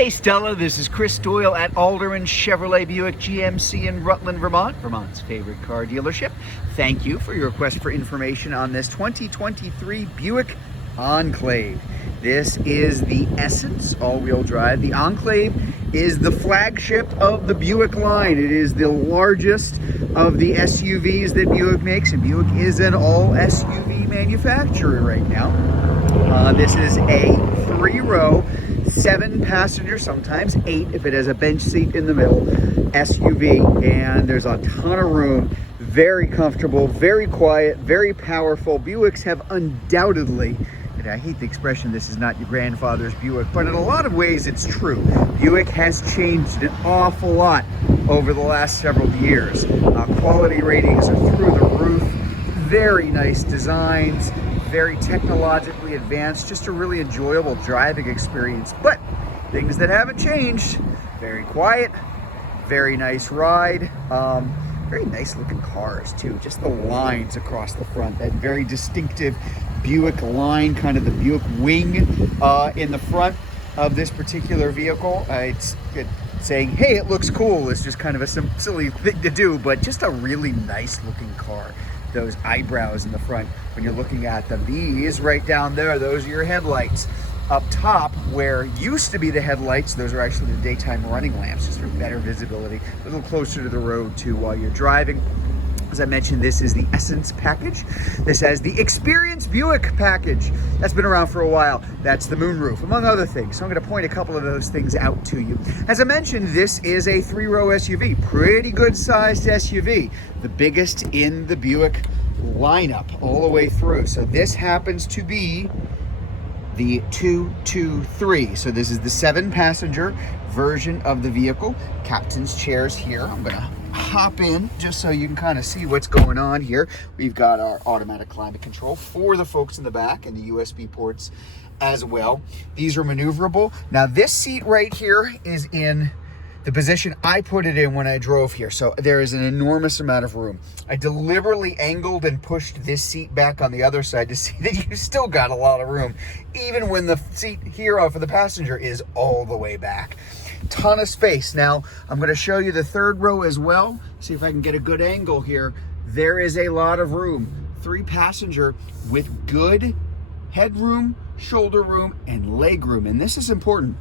Hey Stella, this is Chris Doyle at Alderman Chevrolet Buick GMC in Rutland, Vermont, Vermont's favorite car dealership. Thank you for your request for information on this 2023 Buick Enclave. This is the Essence all-wheel drive. The Enclave is the flagship of the Buick line. It is the largest of the SUVs that Buick makes, and Buick is an all-SUV manufacturer right now. This is a 3-row, 7-passenger, sometimes 8 if it has a bench seat in the middle, SUV, and there's a ton of room. Very comfortable, very quiet, very powerful. Buicks have undoubtedly, and I hate the expression, this is not your grandfather's Buick, but in a lot of ways it's true. Buick has changed an awful lot over the last several years. Quality ratings are through the roof, very nice designs, very technologically advanced, just a really enjoyable driving experience. But things that haven't changed: very quiet, very nice ride, very nice looking cars too. Just the lines across the front, that very distinctive Buick line, kind of the Buick wing in the front of this particular vehicle. It's saying, hey, it looks cool, is just kind of a silly thing to do, but just a really nice looking car. Those eyebrows in the front when you're looking at them. These right down there, those are your headlights. Up top, where used to be the headlights, those are actually the daytime running lamps, just for better visibility, a little closer to the road too while you're driving. As I mentioned, this is the Essence package. This has the Experience Buick package. That's been around for a while. That's the moonroof, among other things. So I'm going to point a couple of those things out to you. As I mentioned, this is a 3-row SUV, pretty good sized SUV, the biggest in the Buick lineup all the way through. So this happens to be the 223. So this is the 7-passenger version of the vehicle. Captain's chairs here. I'm going to hop in just so you can kind of see what's going on here. We've got our automatic climate control for the folks in the back and the USB ports as well. These are maneuverable. Now this seat right here is in the position I put it in when I drove here, so there is an enormous amount of room. I deliberately angled and pushed this seat back on the other side to see that you still got a lot of room, even when the seat here for the passenger is all the way back. Ton of space. Now I'm going to show you the 3rd row as well. See if I can get a good angle here. There is a lot of room. 3-passenger with good headroom, shoulder room, and leg room. And this is important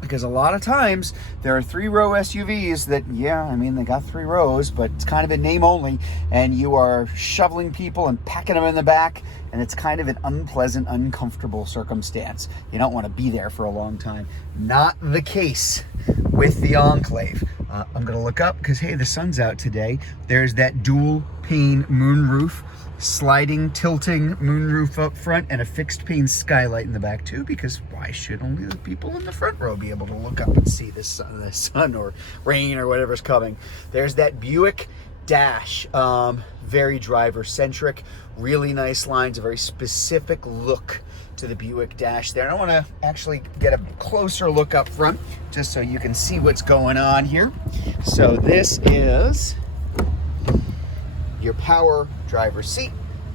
because a lot of times there are 3-row SUVs that, yeah, I mean, they got 3 rows, but it's kind of in name only, and you are shoveling people and packing them in the back, and it's kind of an unpleasant, uncomfortable circumstance. You don't want to be there for a long time. Not the case with the Enclave. I'm going to look up because, hey, the sun's out today. There's that dual pane moonroof, sliding, tilting moonroof up front, and a fixed pane skylight in the back too, because why should only the people in the front row be able to look up and see the sun or rain or whatever's coming? There's that Buick dash, very driver centric, really nice lines, a very specific look to the Buick dash there. And I want to actually get a closer look up front just so you can see what's going on here. So this is your power driver's seat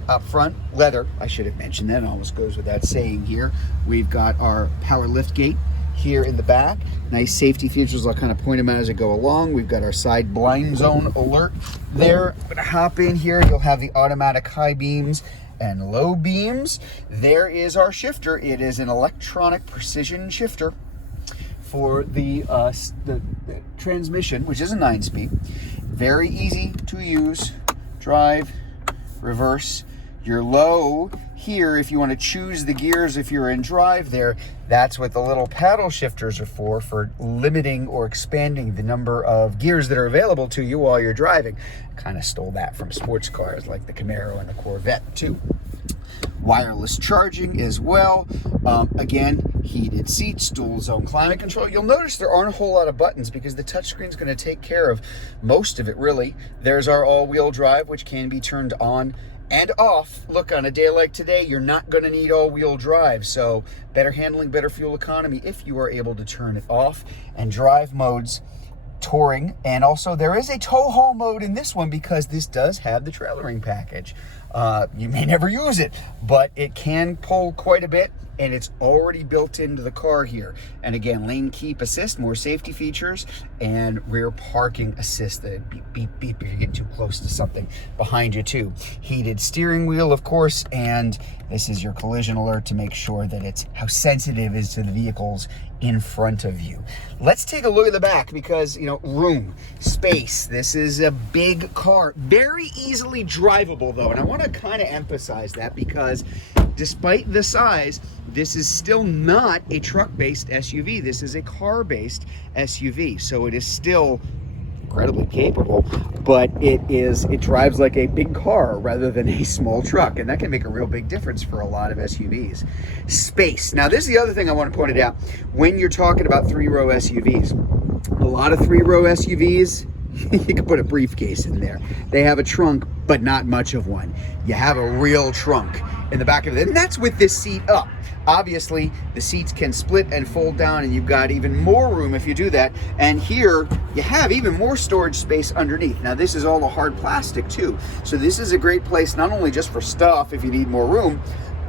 up front, leather. I should have mentioned that, almost goes without saying here. We've got our power lift gate here in the back. Nice safety features. I'll kind of point them out as I go along. We've got our side blind zone alert there. I'm gonna hop in here. You'll have the automatic high beams and low beams. There is our shifter. It is an electronic precision shifter for the transmission, which is a 9-speed. Very easy to use. Drive, reverse. Your low here, if you want to choose the gears if you're in drive there, that's what the little paddle shifters are for limiting or expanding the number of gears that are available to you while you're driving. Kind of stole that from sports cars like the Camaro and the Corvette too. Wireless charging as well. Again, heated seats, dual zone climate control. You'll notice there aren't a whole lot of buttons because the touchscreen is going to take care of most of it, really. There's our all-wheel drive, which can be turned on and off. Look, on a day like today, you're not going to need all-wheel drive, so better handling, better fuel economy if you are able to turn it off. And drive modes, touring, and also there is a tow haul mode in this one because this does have the trailering package. You may never use it, but it can pull quite a bit and it's already built into the car here. And again, lane keep assist, more safety features, and rear parking assist, the beep, beep, beep if you get too close to something behind you too. Heated steering wheel, of course, and this is your collision alert to make sure that it's how sensitive it is to the vehicles in front of you. Let's take a look at the back because, you know, room, space. This is a big car, very easily drivable though. And I want to kind of emphasize that because despite the size, this is still not a truck-based SUV. This is a car-based SUV. So it is still incredibly capable, but it drives like a big car rather than a small truck, and that can make a real big difference for a lot of SUVs. Space. Now, this is the other thing I want to point out when you're talking about three-row SUVs. A lot of three-row SUVs, you can put a briefcase in there. They have a trunk, but not much of one. You have a real trunk in the back of it, and that's with this seat up. Obviously, the seats can split and fold down, and you've got even more room if you do that. And here, you have even more storage space underneath. Now, this is all a hard plastic, too. So this is a great place not only just for stuff if you need more room,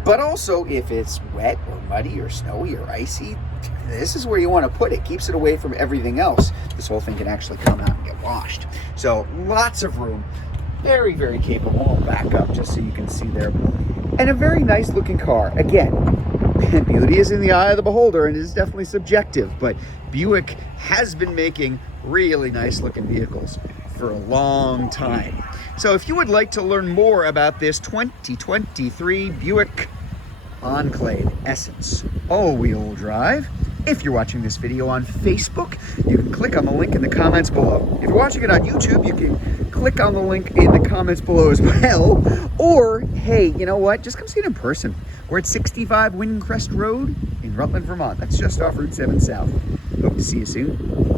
but also if it's wet or muddy or snowy or icy, this is where you want to put it. Keeps it away from everything else. This whole thing can actually come out and get washed. So lots of room. Very, very capable. I'll back up just so you can see there. And a very nice looking car. Again, beauty is in the eye of the beholder, and it is definitely subjective, but Buick has been making really nice looking vehicles for a long time. So if you would like to learn more about this 2023 Buick Enclave Essence all-wheel drive, if you're watching this video on Facebook, you can click on the link in the comments below. If you're watching it on YouTube, you can click on the link in the comments below as well. Or, hey, you know what? Just come see it in person. We're at 65 Windcrest Road in Rutland, Vermont. That's just off Route 7 South. Hope to see you soon.